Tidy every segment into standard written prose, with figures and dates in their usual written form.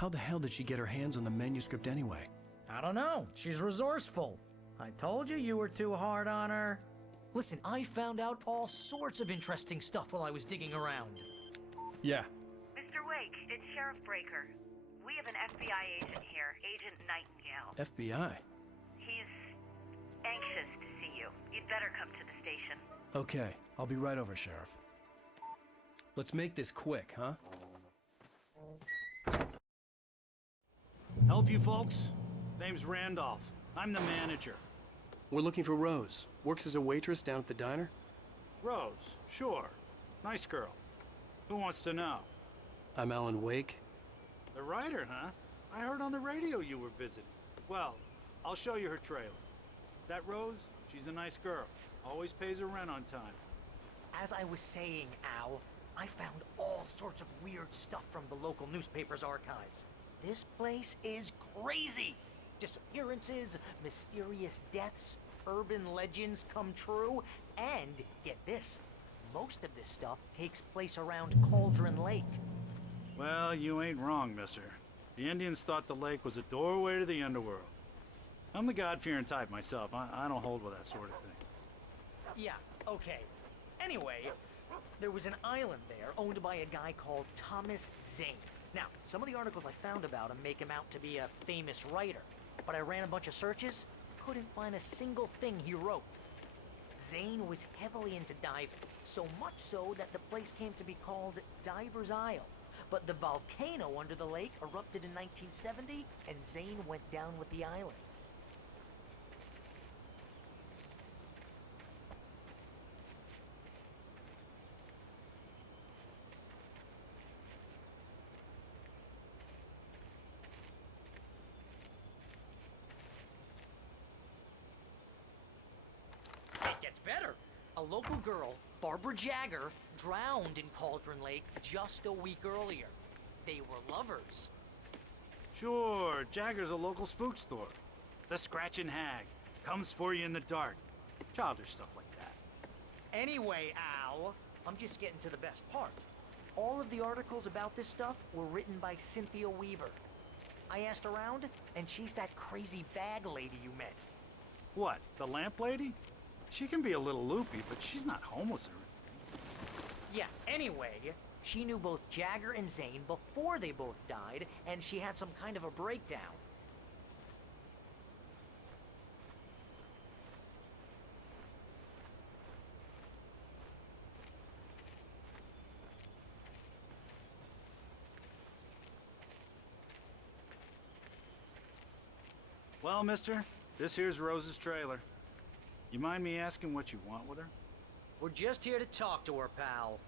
How the hell did she get her hands on the manuscript anyway? I don't know. She's resourceful. I told you you were too hard on her. Listen, I found out all sorts of interesting stuff while I was digging around. Yeah. Mr. Wake, it's Sheriff Breaker. We have an FBI agent here, Agent Nightingale. FBI? He's anxious to see you. You'd better come to the station. Okay, I'll be right over, Sheriff. Let's make this quick, huh? Help you folks? Name's Randolph. I'm the manager. We're looking for Rose. Works as a waitress down at the diner? Rose, sure. Nice girl. Who wants to know? I'm Alan Wake. The writer, huh? I heard on the radio you were visiting. Well, I'll show you her trailer. That Rose, she's a nice girl. Always pays her rent on time. As I was saying, Al, I found all sorts of weird stuff from the local newspaper's archives. This place is crazy. Disappearances, mysterious deaths, urban legends come true, and get this, most of this stuff takes place around Cauldron Lake. Well, you ain't wrong, mister. The Indians thought the lake was a doorway to the underworld. I'm the God-fearing type myself. I don't hold with that sort of thing. Yeah, okay. Anyway, there was an island there owned by a guy called Thomas Zane. Now, some of the articles I found about him make him out to be a famous writer, but I ran a bunch of searches, couldn't find a single thing he wrote. Zane was heavily into diving, so much so that the place came to be called Diver's Isle. But the volcano under the lake erupted in 1970, and Zane went down with the island. It gets better. A local girl, Barbara Jagger, drowned in Cauldron Lake just a week earlier. They were lovers. Sure, Jagger's a local spook store. The Scratching Hag. Comes for you in the dark. Childish stuff like that. Anyway, Al, I'm just getting to the best part. All of the articles about this stuff were written by Cynthia Weaver. I asked around, and she's that crazy bag lady you met. What, the lamp lady? She can be a little loopy, but she's not homeless or anything. Yeah, anyway, she knew both Jagger and Zane before they both died, and she had some kind of a breakdown. Well, mister, this here's Rose's trailer. You mind me asking what you want with her? We're just here to talk to her, pal.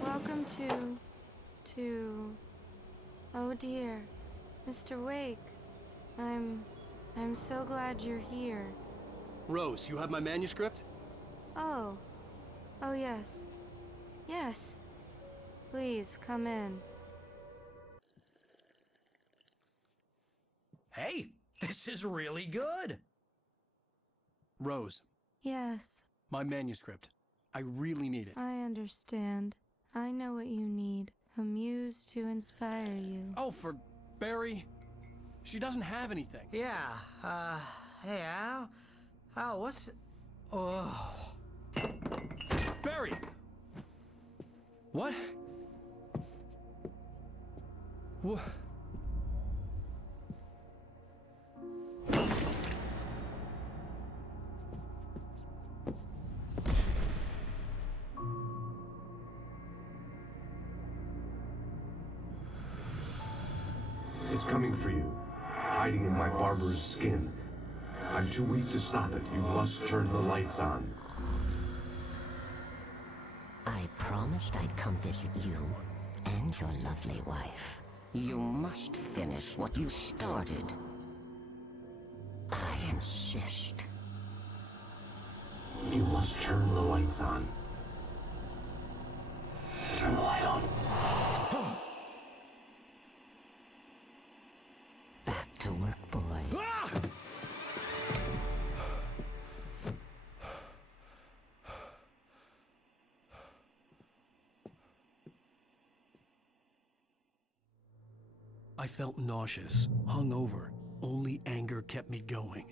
Welcome to... Oh dear, Mr. Wake. I'm so glad you're here. Rose, you have my manuscript? Oh. Oh yes. Yes. Please, come in. Hey, this is really good. Rose, Yes, my manuscript. I really need it. I understand. I know what you need. A muse to inspire you. Oh, for Barry? She doesn't have anything. Yeah, hey, Al? Al, what's... Oh... Barry! What? What? It's coming for you, hiding in my barber's skin. I'm too weak to stop it. You must turn the lights on. I promised I'd come visit you and your lovely wife. You must finish what you started. I insist. You must turn the lights on. Turn the light on. I felt nauseous, hungover. Only anger kept me going.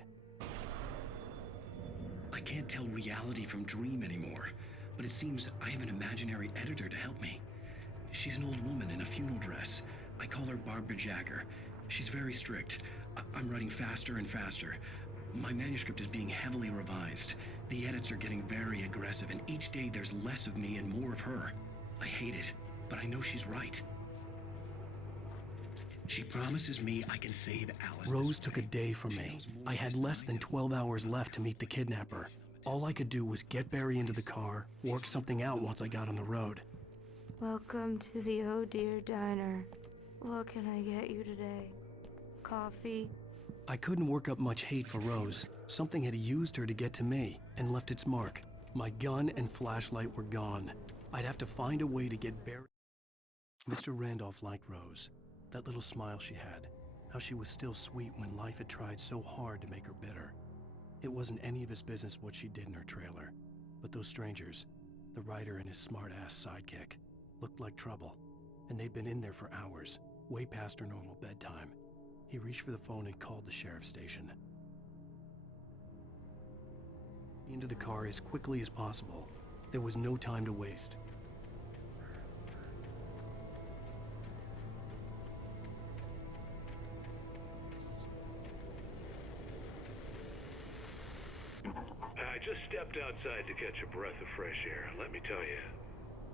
I can't tell reality from dream anymore, but it seems I have an imaginary editor to help me. She's an old woman in a funeral dress. I call her Barbara Jagger. She's very strict. I'm writing faster and faster. My manuscript is being heavily revised. The edits are getting very aggressive, and each day there's less of me and more of her. I hate it, but I know she's right. She promises me I can save Alice. Rose took a day from me. I had less than 12 hours left to meet the kidnapper. All I could do was get Barry into the car, work something out once I got on the road. Welcome to the Oh Dear Diner. What can I get you today? Coffee? I couldn't work up much hate for Rose. Something had used her to get to me and left its mark. My gun and flashlight were gone. I'd have to find a way to get Barry. Mr. Randolph liked Rose. That little smile she had. How she was still sweet when life had tried so hard to make her bitter. It wasn't any of his business what she did in her trailer. But those strangers, the writer and his smart-ass sidekick, looked like trouble. And they'd been in there for hours, way past her normal bedtime. He reached for the phone and called the sheriff's station. Into the car as quickly as possible. There was no time to waste. I just stepped outside to catch a breath of fresh air. Let me tell you,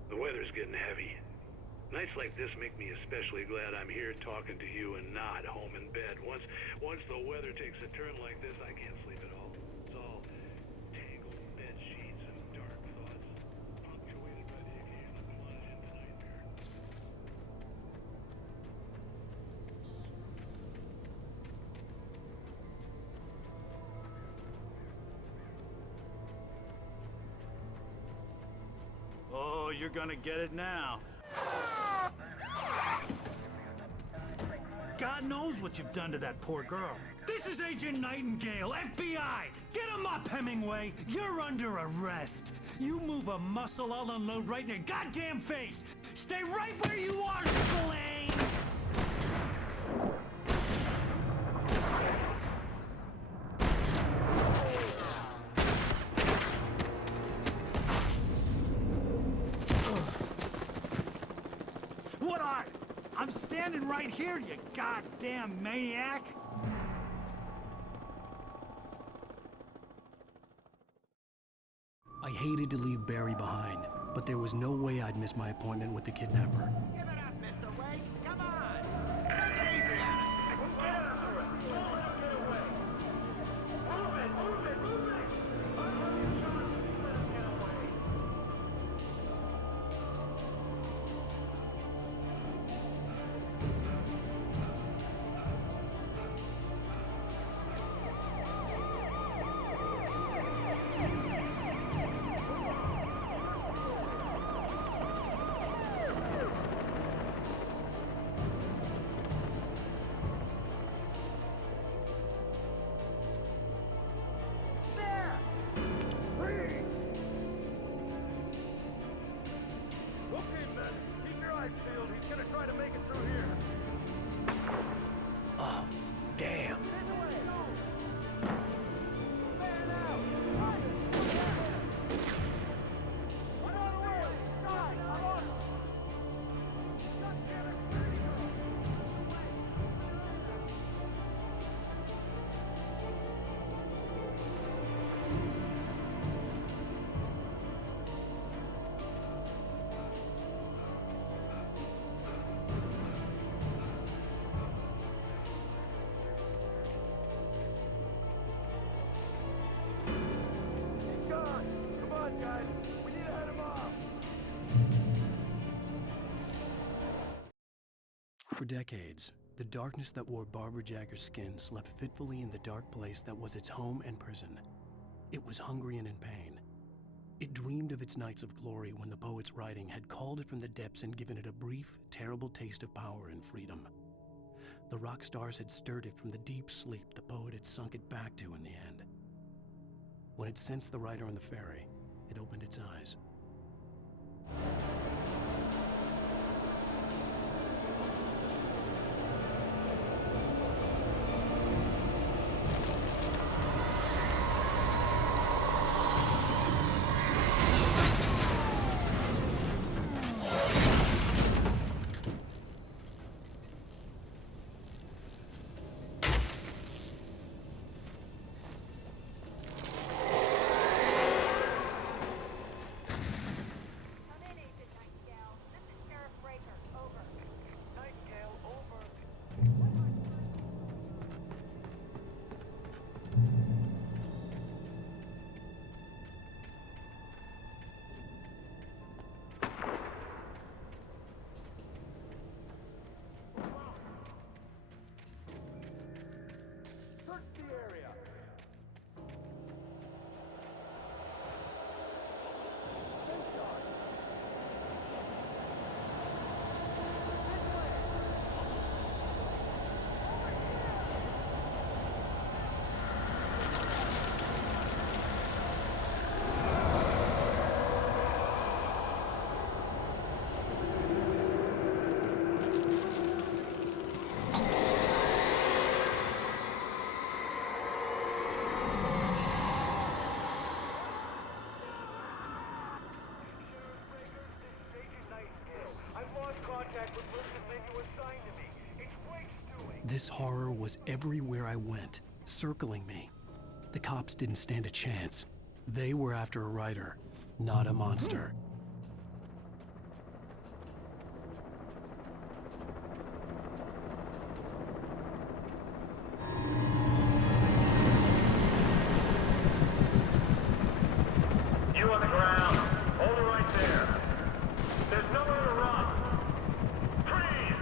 the weather's getting heavy. Nights like this make me especially glad I'm here talking to you and not home in bed. Once the weather takes a turn like this, I can't sleep at all. It's all tangled bed sheets and dark thoughts, punctuated by the occasional plunge into nightmare. Oh, you're gonna get it now. God knows what you've done to that poor girl. This is Agent Nightingale, FBI! Get him up, Hemingway! You're under arrest! You move a muscle, I'll unload right in your goddamn face! Stay right where you are, Spillane! What are? I'm standing right here, you goddamn maniac! I hated to leave Barry behind, but there was no way I'd miss my appointment with the kidnapper. Give it up, Mr. Wake! Come on! Take it easy on him! Oh, damn. For decades, the darkness that wore Barbara Jagger's skin slept fitfully in the dark place that was its home and prison. It was hungry and in pain. It dreamed of its nights of glory when the poet's writing had called it from the depths and given it a brief, terrible taste of power and freedom. The rock stars had stirred it from the deep sleep the poet had sunk it back to in the end. When it sensed the writer on the ferry, it opened its eyes. Search the area. This horror was everywhere I went, circling me. The cops didn't stand a chance. They were after a writer, not a monster. You on the ground. Hold it right there. There's nowhere to run. Freeze!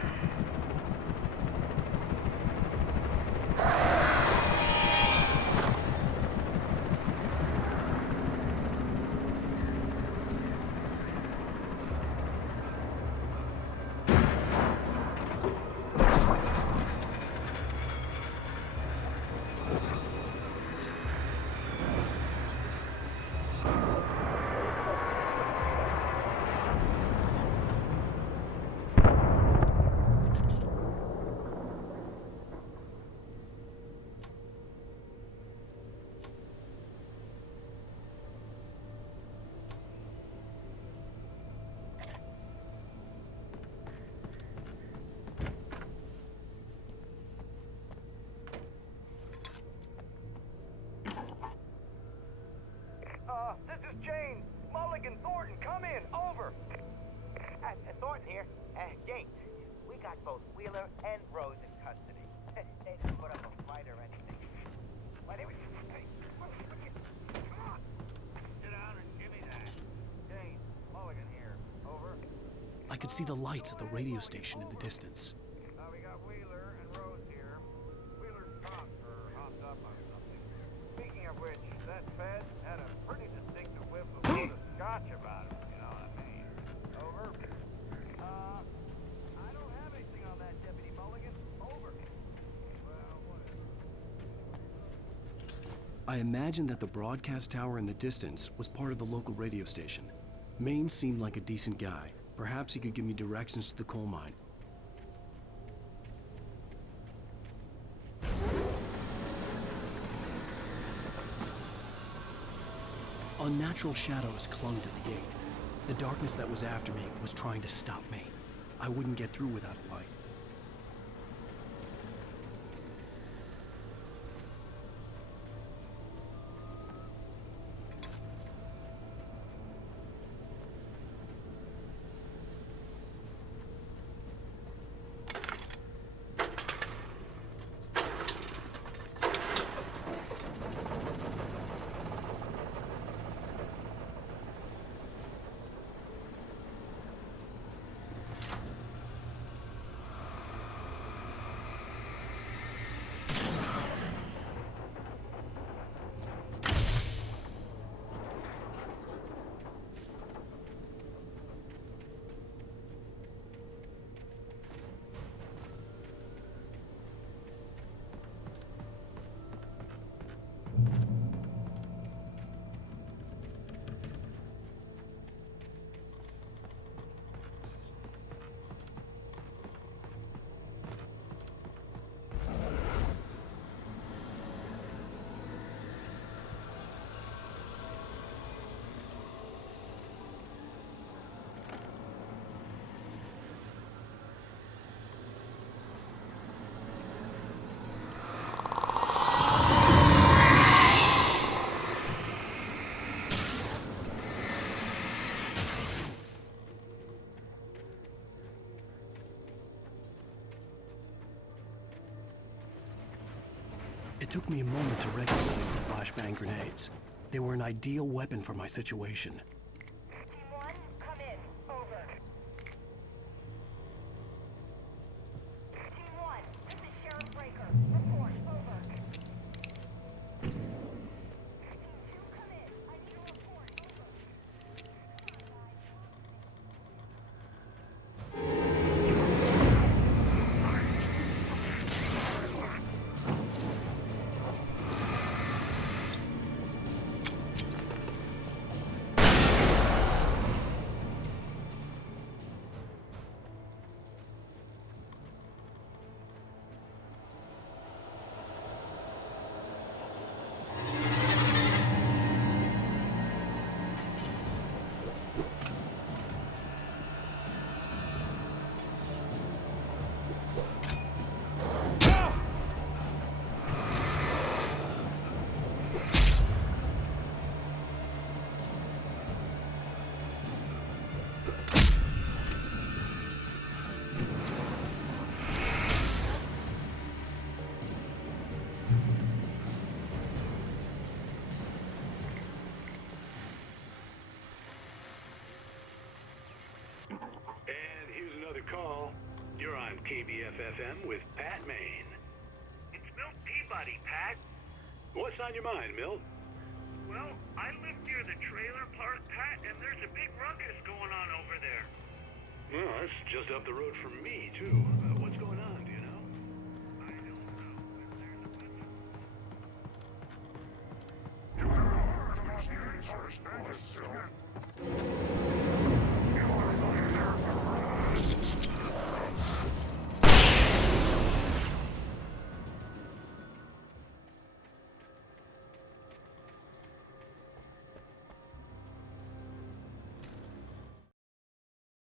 This is James. Mulligan, Thornton, come in. Over. Thornton here. James, we got both Wheeler and Rose in custody. They didn't put up a fight or anything. Why, they were just... Hey, come on. Sit down and give me that. James, Mulligan here. Over. I could see the lights of the radio station in the distance. We got Wheeler and Rose here. Wheeler's drunk or hopped up on something. Speaking of which, that Fed had a pretty distinctive whiff of soda scotch about him, you know what I mean. Over. I don't have anything on that, Deputy Mulligan. Over. Well, whatever. I imagined that the broadcast tower in the distance was part of the local radio station. Maine seemed like a decent guy. Perhaps he could give me directions to the coal mine. Unnatural shadows clung to the gate. The darkness that was after me was trying to stop me. I wouldn't get through without a light. It took me a moment to recognize the flashbang grenades. They were an ideal weapon for my situation. Team 1, come in. Over. Team 1, this is Sheriff Breaker. Report. Over. another call. You're on KBF-FM with Pat Maine. It's Milt Peabody, Pat. What's on your mind, Milt? Well, I live near the trailer park, Pat, and there's a big ruckus going on over there. Well, that's just up the road from me, too. What's going on, do you know? I don't know, but there's a bunch of...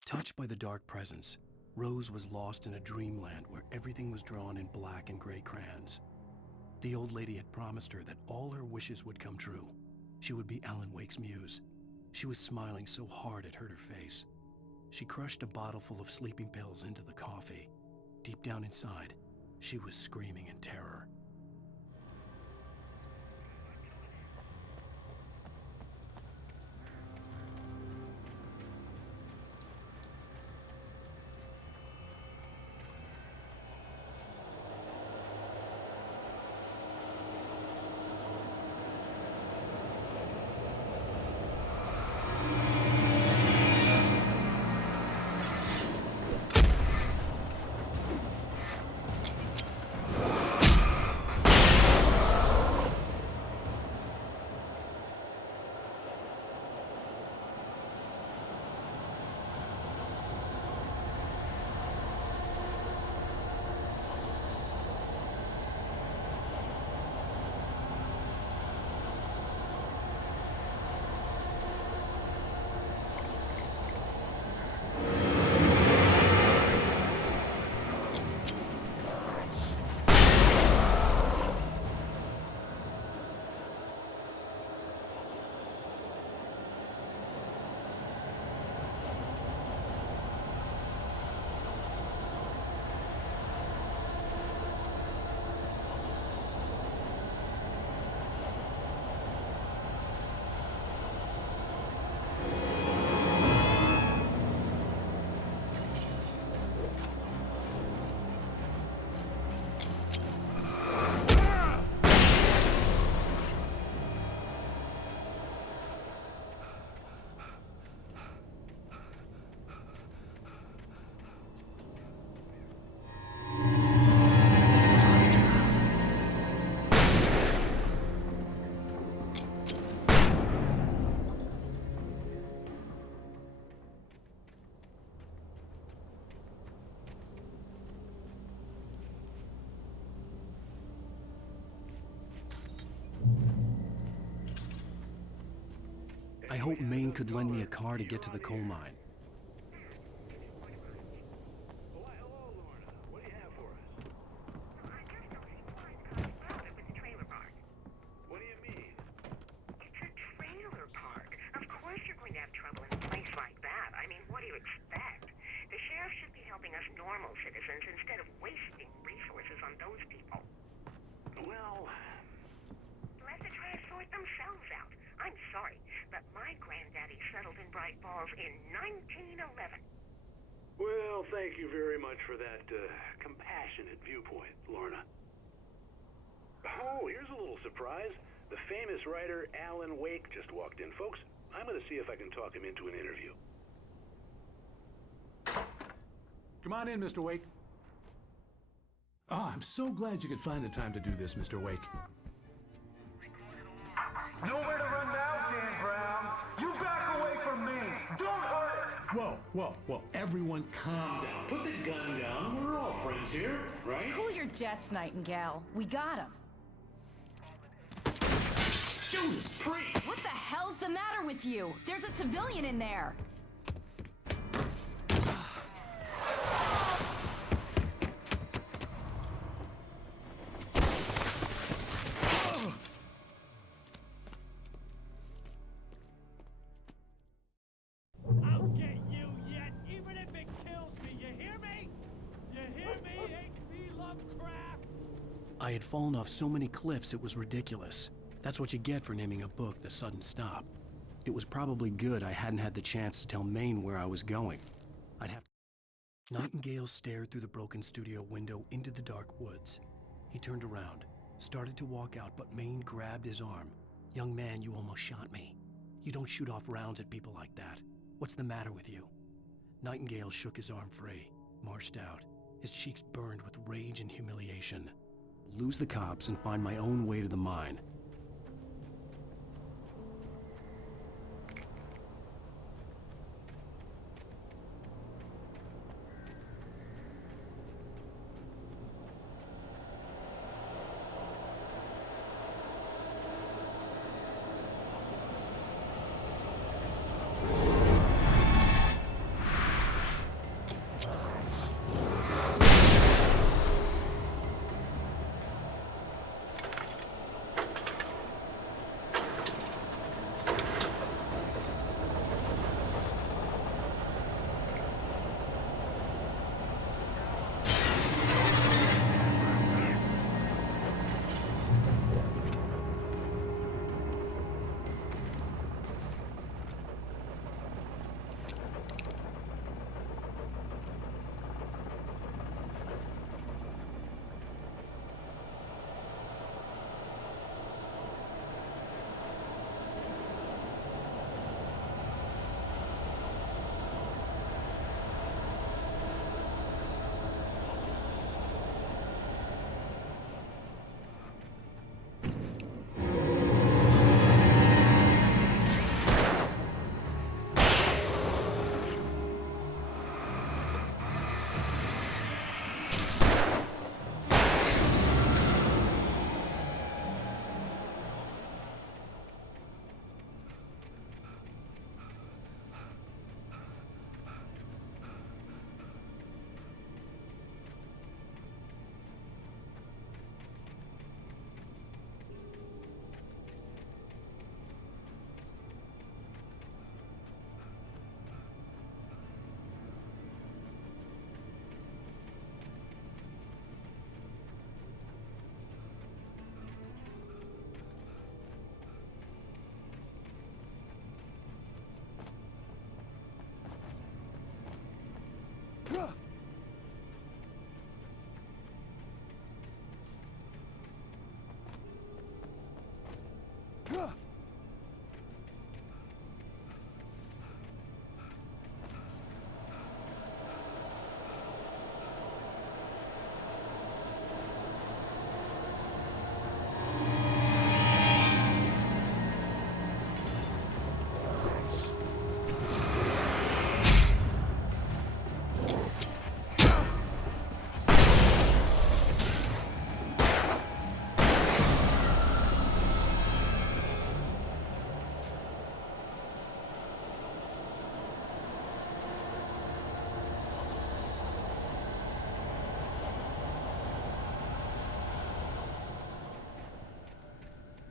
Touched by the dark presence, Rose was lost in a dreamland where everything was drawn in black and gray crayons. The old lady had promised her that all her wishes would come true. She would be Alan Wake's muse. She was smiling so hard it hurt her face. She crushed a bottle full of sleeping pills into the coffee. Deep down inside, she was screaming in terror. I hoped Maine could lend me a car to get to the coal mine. Oh, hello, Lorna. What do you have for us? I just noticed one car spotted with the trailer park. What do you mean? It's a trailer park. Of course you're going to have trouble in a place like that. I mean, what do you expect? The sheriff should be helping us normal citizens instead of wasting resources on those people. Well... Let the try to sort themselves out. I'm sorry, but my granddaddy settled in Bright Falls in 1911. Well, thank you very much for that compassionate viewpoint, Lorna. Oh, here's a little surprise. The famous writer Alan Wake just walked in. Folks, I'm going to see if I can talk him into an interview. Come on in, Mr. Wake. Oh, I'm so glad you could find the time to do this, Mr. Wake. Nowhere to run now, Dan Brown. You back away from me. Don't hurt. Whoa. Everyone calm down. Put the gun down. We're all friends here, right? Cool your jets, Nightingale. We got him. Judas Priest! What the hell's the matter with you? There's a civilian in there. I had fallen off so many cliffs it was ridiculous. That's what you get for naming a book The Sudden Stop. It was probably good I hadn't had the chance to tell Maine where I was going. I'd have to Nightingale stared through the broken studio window into the dark woods. He turned around, started to walk out, but Maine grabbed his arm. "Young man, you almost shot me. You don't shoot off rounds at people like that. What's the matter with you?" Nightingale shook his arm free, marched out. His cheeks burned with rage and humiliation. Lose the cops and find my own way to the mine.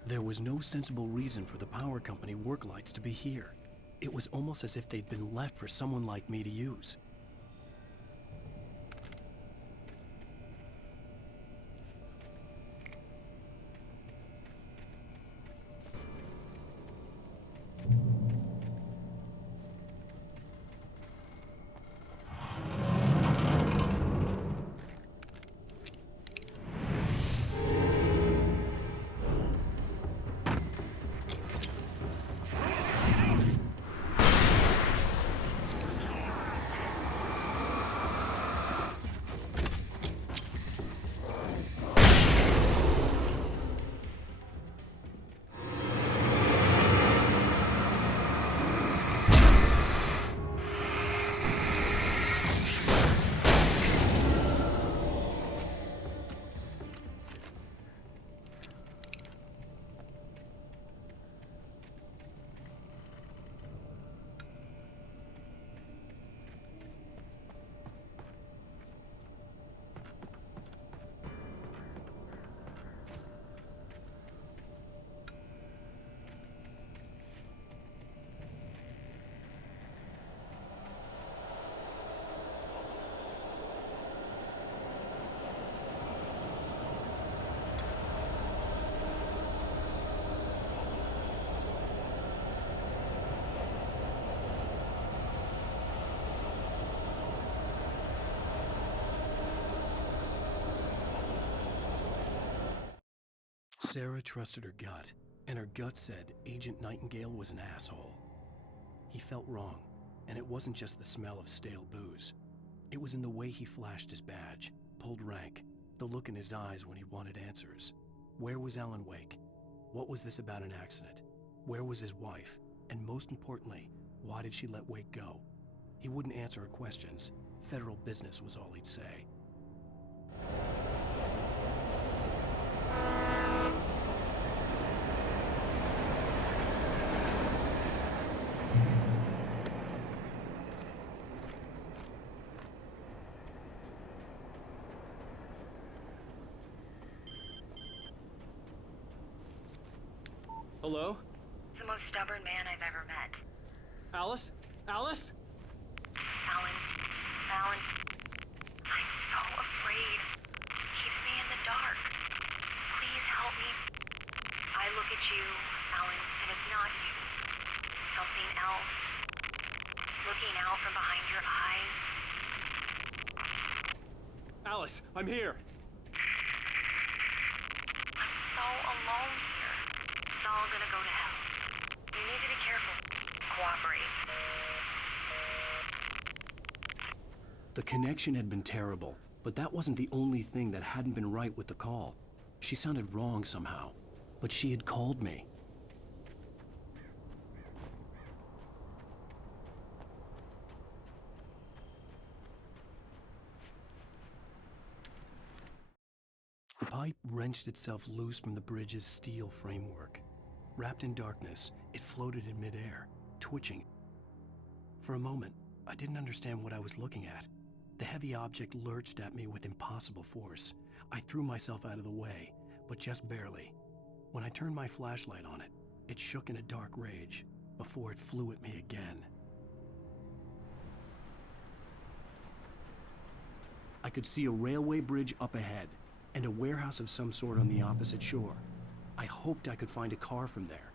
There was no sensible reason for the power company work lights to be here. It was almost as if they'd been left for someone like me to use. Sarah trusted her gut, and her gut said Agent Nightingale was an asshole. He felt wrong, and it wasn't just the smell of stale booze. It was in the way he flashed his badge, pulled rank, the look in his eyes when he wanted answers. Where was Alan Wake? What was this about an accident? Where was his wife? And most importantly, why did she let Wake go? He wouldn't answer her questions. Federal business was all he'd say. Hello? The most stubborn man I've ever met. Alice? Alice? Alan. Alan. I'm so afraid. He keeps me in the dark. Please help me. I look at you, Alan, and it's not you. Something else. Looking out from behind your eyes. Alice, I'm here. I'm so alone here. It's all gonna go to hell. You need to be careful. Cooperate. The connection had been terrible, but that wasn't the only thing that hadn't been right with the call. She sounded wrong somehow, but she had called me. The pipe wrenched itself loose from the bridge's steel framework. Wrapped in darkness, it floated in midair, twitching. For a moment, I didn't understand what I was looking at. The heavy object lurched at me with impossible force. I threw myself out of the way, but just barely. When I turned my flashlight on it, it shook in a dark rage before it flew at me again. I could see a railway bridge up ahead and a warehouse of some sort on the opposite shore. I hoped I could find a car from there.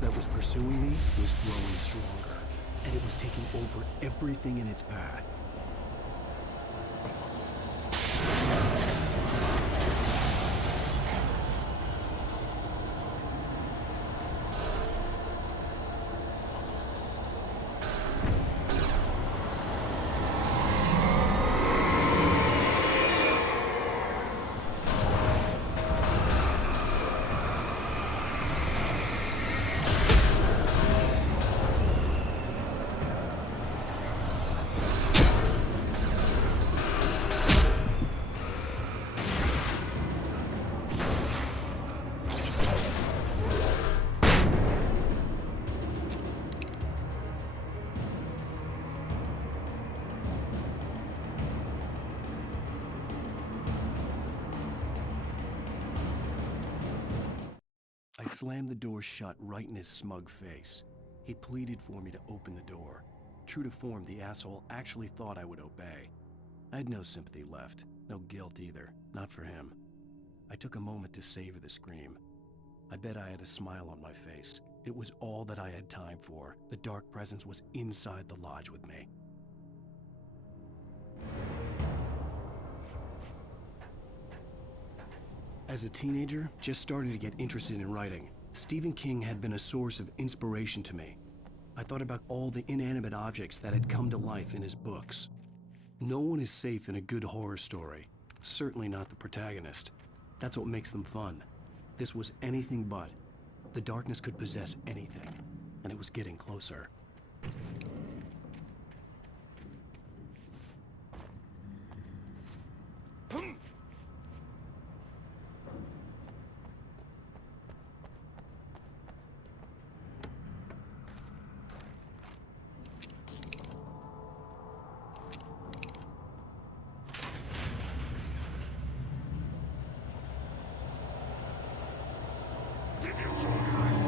That was pursuing me was growing stronger, and it was taking over everything in its path. I slammed the door shut right in his smug face. He pleaded for me to open the door. True to form, the asshole actually thought I would obey. I had no sympathy left, no guilt either, not for him. I took a moment to savor the scream. I bet I had a smile on my face. It was all that I had time for. The dark presence was inside the lodge with me. As a teenager, just starting to get interested in writing, Stephen King had been a source of inspiration to me. I thought about all the inanimate objects that had come to life in his books. No one is safe in a good horror story, certainly not the protagonist. That's what makes them fun. This was anything but. The darkness could possess anything, and it was getting closer. Did you look?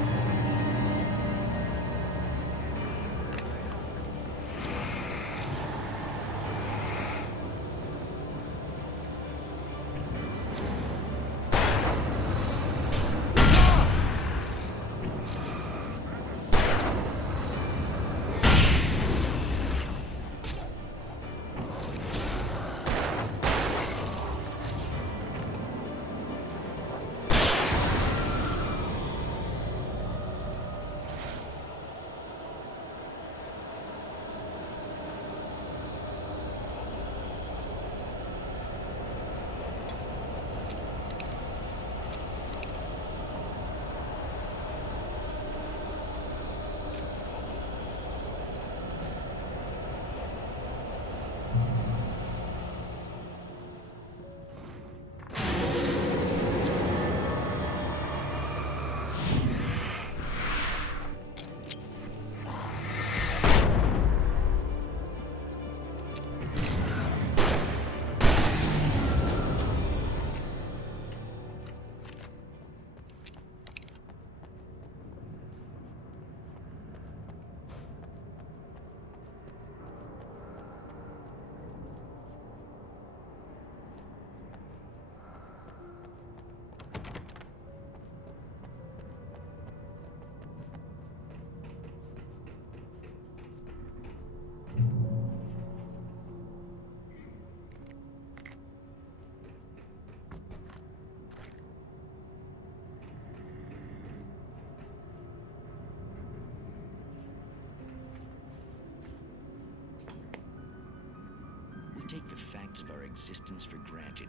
take the facts of our existence for granted,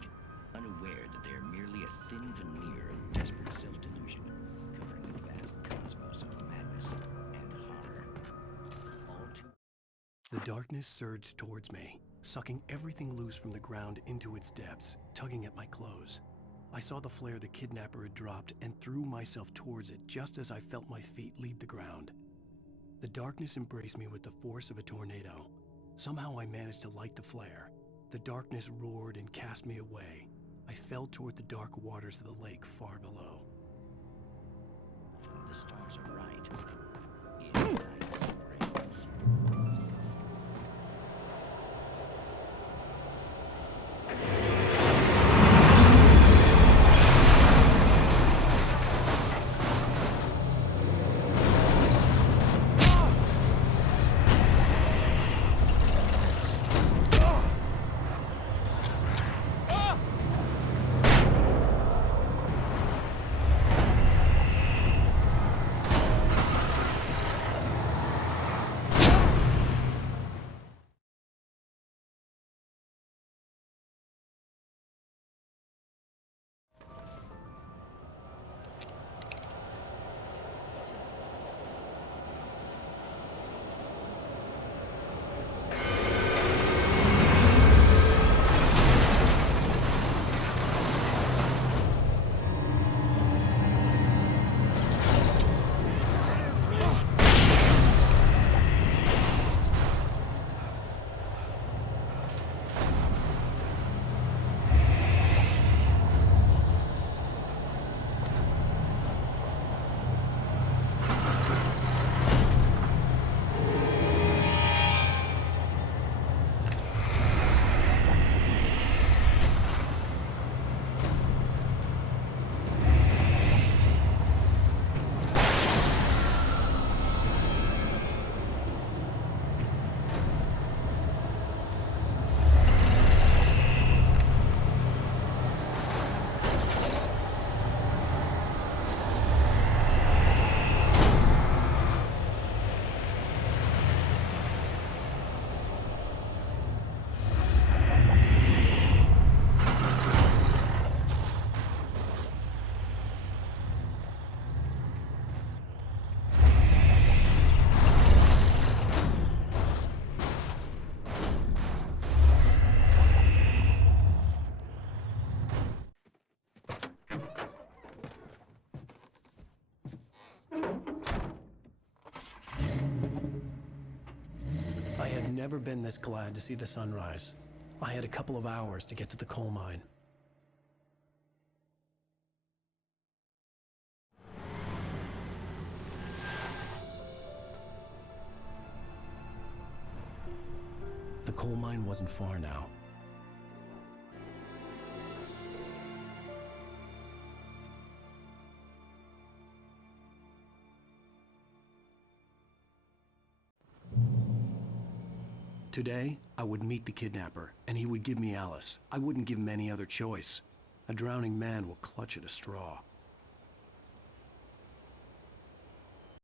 unaware that they are merely a thin veneer of desperate self-delusion, covering a vast cosmos of madness and horror. All too The darkness surged towards me, sucking everything loose from the ground into its depths, tugging at my clothes. I saw the flare the kidnapper had dropped and threw myself towards it just as I felt my feet leave the ground. The darkness embraced me with the force of a tornado. Somehow I managed to light the flare. The darkness roared and cast me away. I fell toward the dark waters of the lake far below. the stars are right. In night rains. I had never been this glad to see the sunrise. I had a couple of hours to get to the coal mine. The coal mine wasn't far now. Today, I would meet the kidnapper, and he would give me Alice. I wouldn't give him any other choice. A drowning man will clutch at a straw.